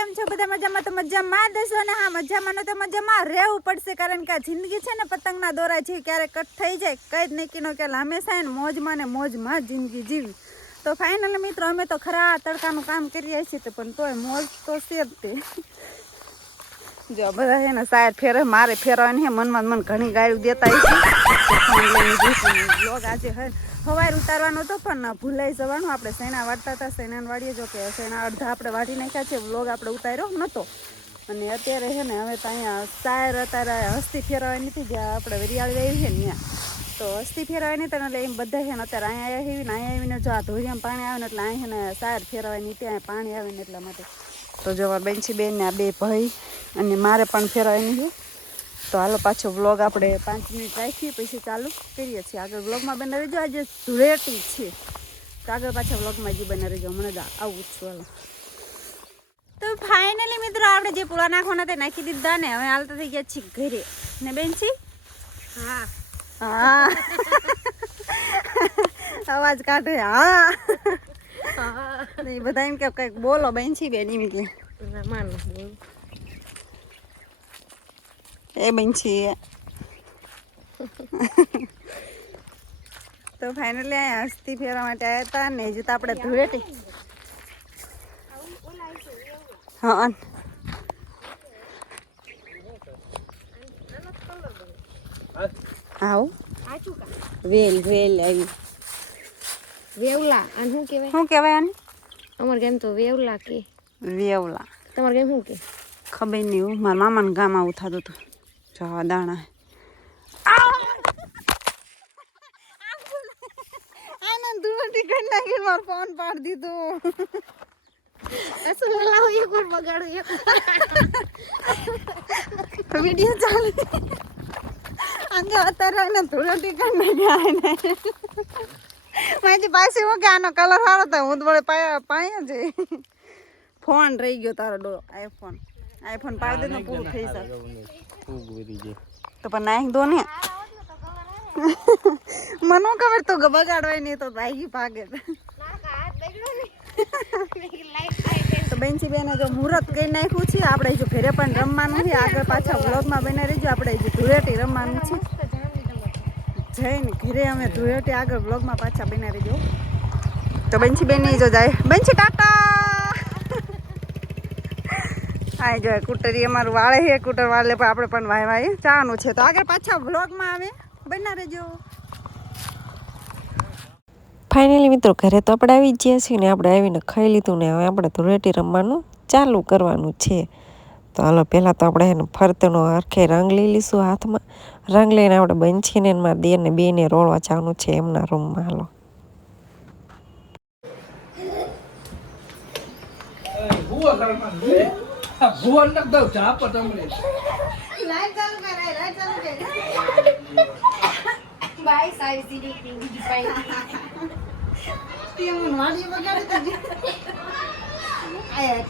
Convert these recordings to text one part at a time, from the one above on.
કેમ છો બધા? મજામાં તો મજામાં દેશો ને હા મજામાં તો મજામાં રહેવું પડશે, કારણ કે આ જિંદગી છે ને પતંગના દોરા છે, ક્યારેક કટ થઈ જાય કઈ જ નક્કી નો કે હંમેશા ને મોજમાં ને મોજમાં જિંદગી જીવી. તો ફાઇનલ મિત્રો અમે તો ખરા તડકાનું કામ કરીએ છીએ, પણ તોય મોજ તો છે જ તે. જો બધા છે ને સાહેબ ફેરે મારે ફેરવાની હે, મનમાં મન ઘણી ગાયું દેતા લોગ આજે હે સવારે ઉતારવાનો હતો પણ ભૂલાઈ જવાનું. આપણે સૈના વાળતા હતા, સૈના વાળીએ જો કે સૈના અડધા આપણે વાટી નાખ્યા છે, વ્લોગ આપણે ઉતાર્યો નહોતો. અને અત્યારે છે ને હવે તો અહીંયા સાયર અત્યારે હસ્તી ફેરવાની નથી, જ્યાં આપણે વરિયાળી આવી છે ને ત્યાં તો હસ્તી ફેરવાની નથી, એટલે એમ બધા છે ને અત્યારે અહીંયા આવીને અહીંયા આવીને જો આ ધોરિયામાં પાણી આવે ને એટલે અહીં છે ને સાયર ફેરવાની ત્યાં પાણી આવે ને એટલા માટે. તો જો બેનસી બેન ને આ બે ભાઈ અને મારે પણ ફેરવાની છે. તો હાલો પાછો વ્લોગ આપણે 5 મિનિટ રાખીએ પછી ચાલુ કરીએ છીએ. આગળ વ્લોગમાં બને રહેજો, આજે ધૂળેટી છે તો આગળ પાછા વ્લોગમાં જે બને રહેજો. હમણાં આવું જ છું. હાલો તો ફાઇનલી મિત્રો આપણે જે પૂળા નાખવાના તે નાખી દીધા ને હવે હાલતા થઈ ગયા છીએ ઘરે ને બેનસી. હા હા અવાજ કાઢે હા એ બધા એમ કે કંઈક બોલો બેનસી બેન એમ કે એ બેનસી. તો ફાઇનલી અહીંયા હસ્તી ફેરવા માટે આવ્યા હતા ને હજુ તો આપણે ધૂળેટી હા આવું વેલ વેલ આવી વેવલા અને શું કહેવાય? શું કહેવાય આને? અમારે કેમ તો વેવલા કે વેવલા. તમારે કેમ શું કે? ખબર નહીં હું મારા મામાને ગામ આવું થતું હતું. જવા દાણા આનંદ ધૂળેટી કરી નાખી મારો ફોન પાડી દીધો. વિડીયો ચાલે આજે અત્યારે એને ધૂળેટી કરી નાખી. મારી પાસે હું કે આનો કલર સારો થાય, હું તો વળે પાયા છે. ફોન રહી ગયો તારો ડો આઈફોન પાડી દે ને પૂરું થઈ જાય તો પણ નાખી દો ને. મને ખબર તો બગાડવાય નહીં તો ભાગી ભાગે. તો બેનસી બેને જો મુહૂર્ત કરી નાખ્યું છે. આપણે જો ઘરે પણ રમવાનું છે. આગળ પાછા વ્લોગમાં બને રહીજો. આપણે જો ધૂળેટી રમવાનું છે જઈને ઘરે અમે ધૂળેટી આગળ વ્લોગમાં પાછા બને રહીજો. તો બેનસી બેન જો જાય બેનસી ટાટા. આ જો કુટરી અમારું વાળે છે, કુટર વાળે પણ આપણે પણ વાય ચાનું છે. તો આગળ પાછા વ્લોગમાં આવે બના રહેજો. ફાઇનલી મિત્રો ઘરે તો આપણે આવી જ ગયા છીએ ને આપણે આવીને ખાઈ લીધું ને હવે આપણે ધૂળેટી રમવાનું ચાલુ કરવાનું છે. તો હાલો પહેલાં તો આપણે એને ફરતેનો હરખે રંગ લઈ લઈશું હાથમાં. રંગ લઈને આપણે બંછીને મારા દેરને બેને રોળવા જવાનું છે એમના રૂમમાં. હાલો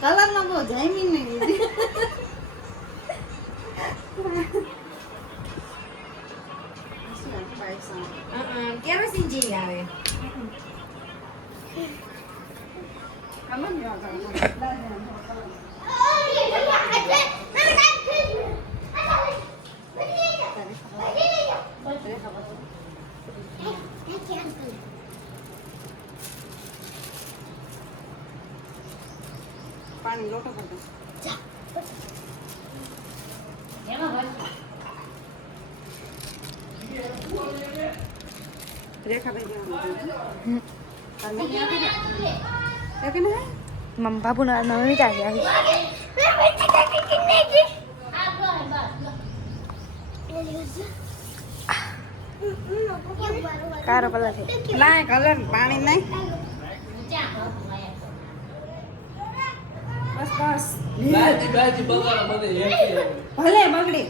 કલર નો બહુ જામીન નહીં કેરોસીન જેવી આવે. પાણી લોટો કરતો મમ્મી બાપુના નવી ચાલી આવી. કારો કલર છે ના કલર પાણી નહીં. બસ બસ ભલે બગડી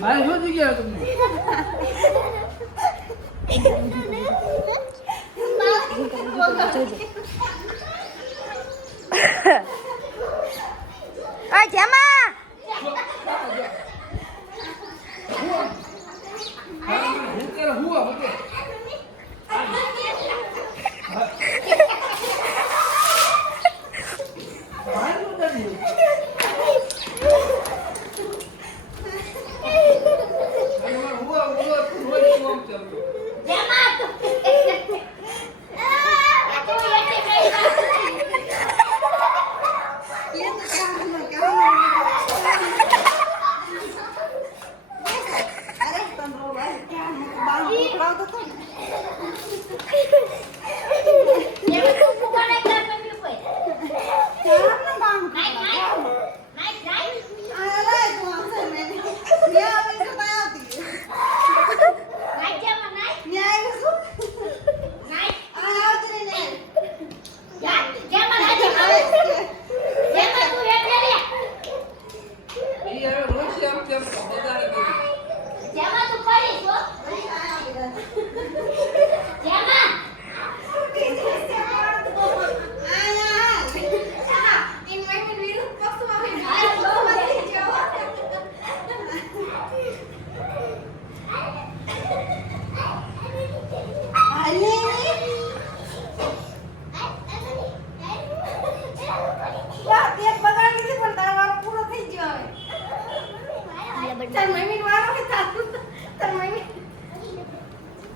મારે શું થઈ ગયા તમને ઓય જેમા હુઆ બકે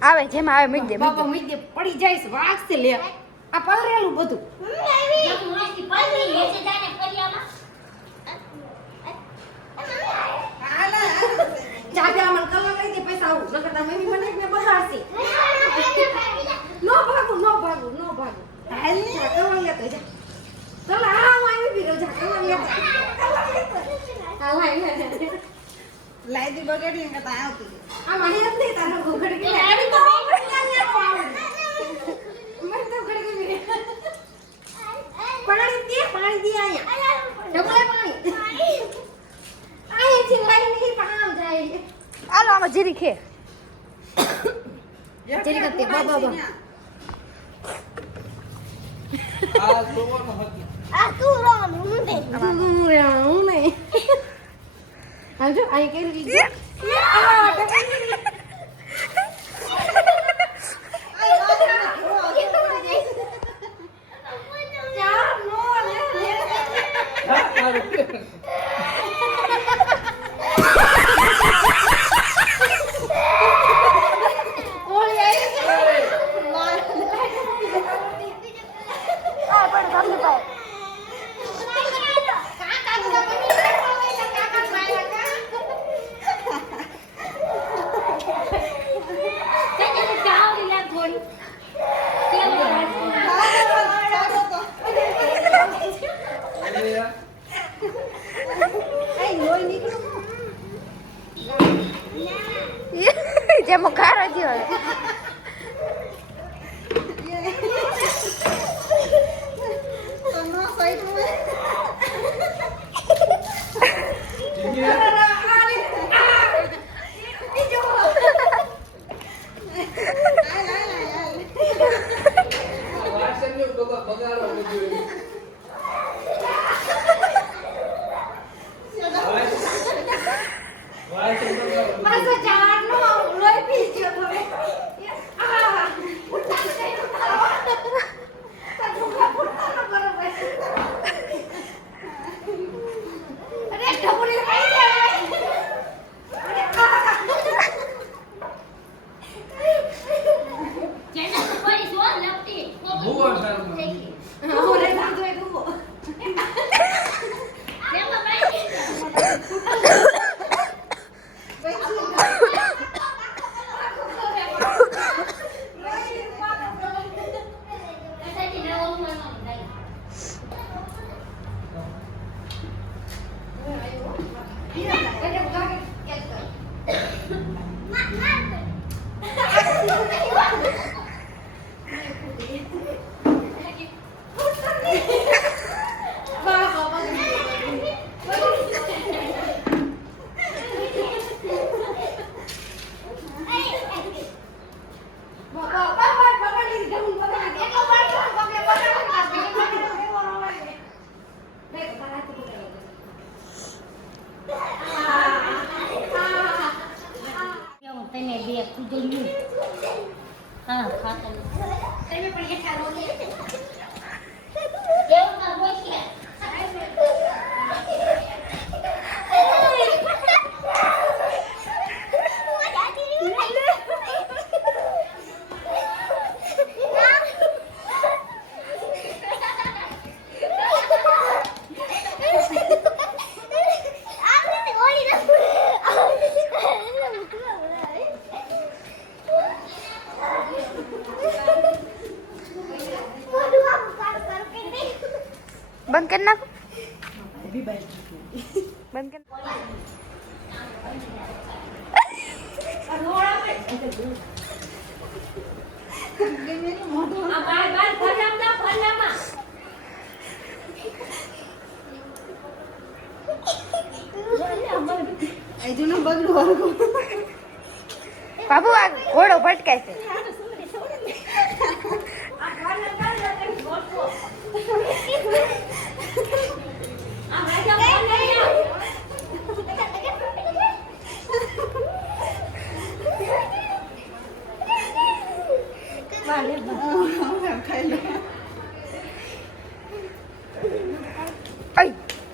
આવે જેમાં આવે મીક દે બાપા મીક દે પડી જાય છે વાગશે લે આ પલરેલું બધું ચાબી આમાં કલર લઈ દે પૈસા આવું નકર તાર મમ્મી મને ને બહારથી નો ભાગું હાલ ને કલર લેતો જા ચાલ આ હું આવી બીરો જા કલર લેતો હાલ લાઈ દી બગાડી ને તા આવતી આ મને નથી તારો ઘોઘડી કે આવી તો મને તો ઘડી કે પાણી દે આયા ડબલે પાણી આય છે લાઈ ની પામ જાય આલો આમાં જીરી ખે જરી કરતે બાબા આ જોવાનો હતી આ તું રોમ હું દે હું નહીં આજો આઈ કે લીધી જેમાં ખારો થયો હા ખાતો તમે પણ હેઠા રો કેવું ના હોય છે બંધ કરી નાખો બંધ કરી બાબુ આ ઘોડો ભટકાય છે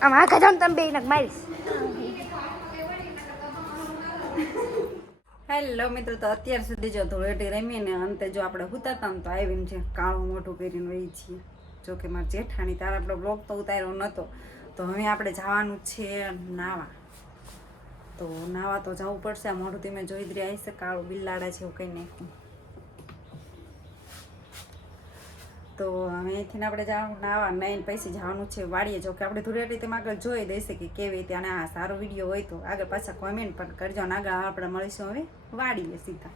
આમ આખા જામ તમે બે નક મારીશ હેલો મિત્રો, તો અત્યાર સુધી જો ધૂળેટી રમીને અંતે જો આપણે હુતાતા ને તો આવીને છે કાળું મોઢું કરીને વહી છીએ. જો કે મારા જેઠાણી તારા આપણો બ્લોગ તો ઉતાર્યો નહોતો, તો હવે આપણે જવાનું છે નાવા. તો નાવા તો જવું પડશે. આ મોઢું તમે જોઈ જ રહ્યા છે, કાળું બિલાડા છે એવું કંઈ નાખ્યું. તો હવે અહીંથી આપણે જવાનું નાવા નાઈને પછી જવાનું છે વાડીએ. જો કે આપણે ધૂળેટી તેમાં આગળ જોઈ દઈશે કે કેવી રીતે, અને આ સારો વિડીયો હોય તો આગળ પાછા કોમેન્ટ પણ કરજો. અને આગળ આપણે મળીશું હવે વાડીએ સીધા.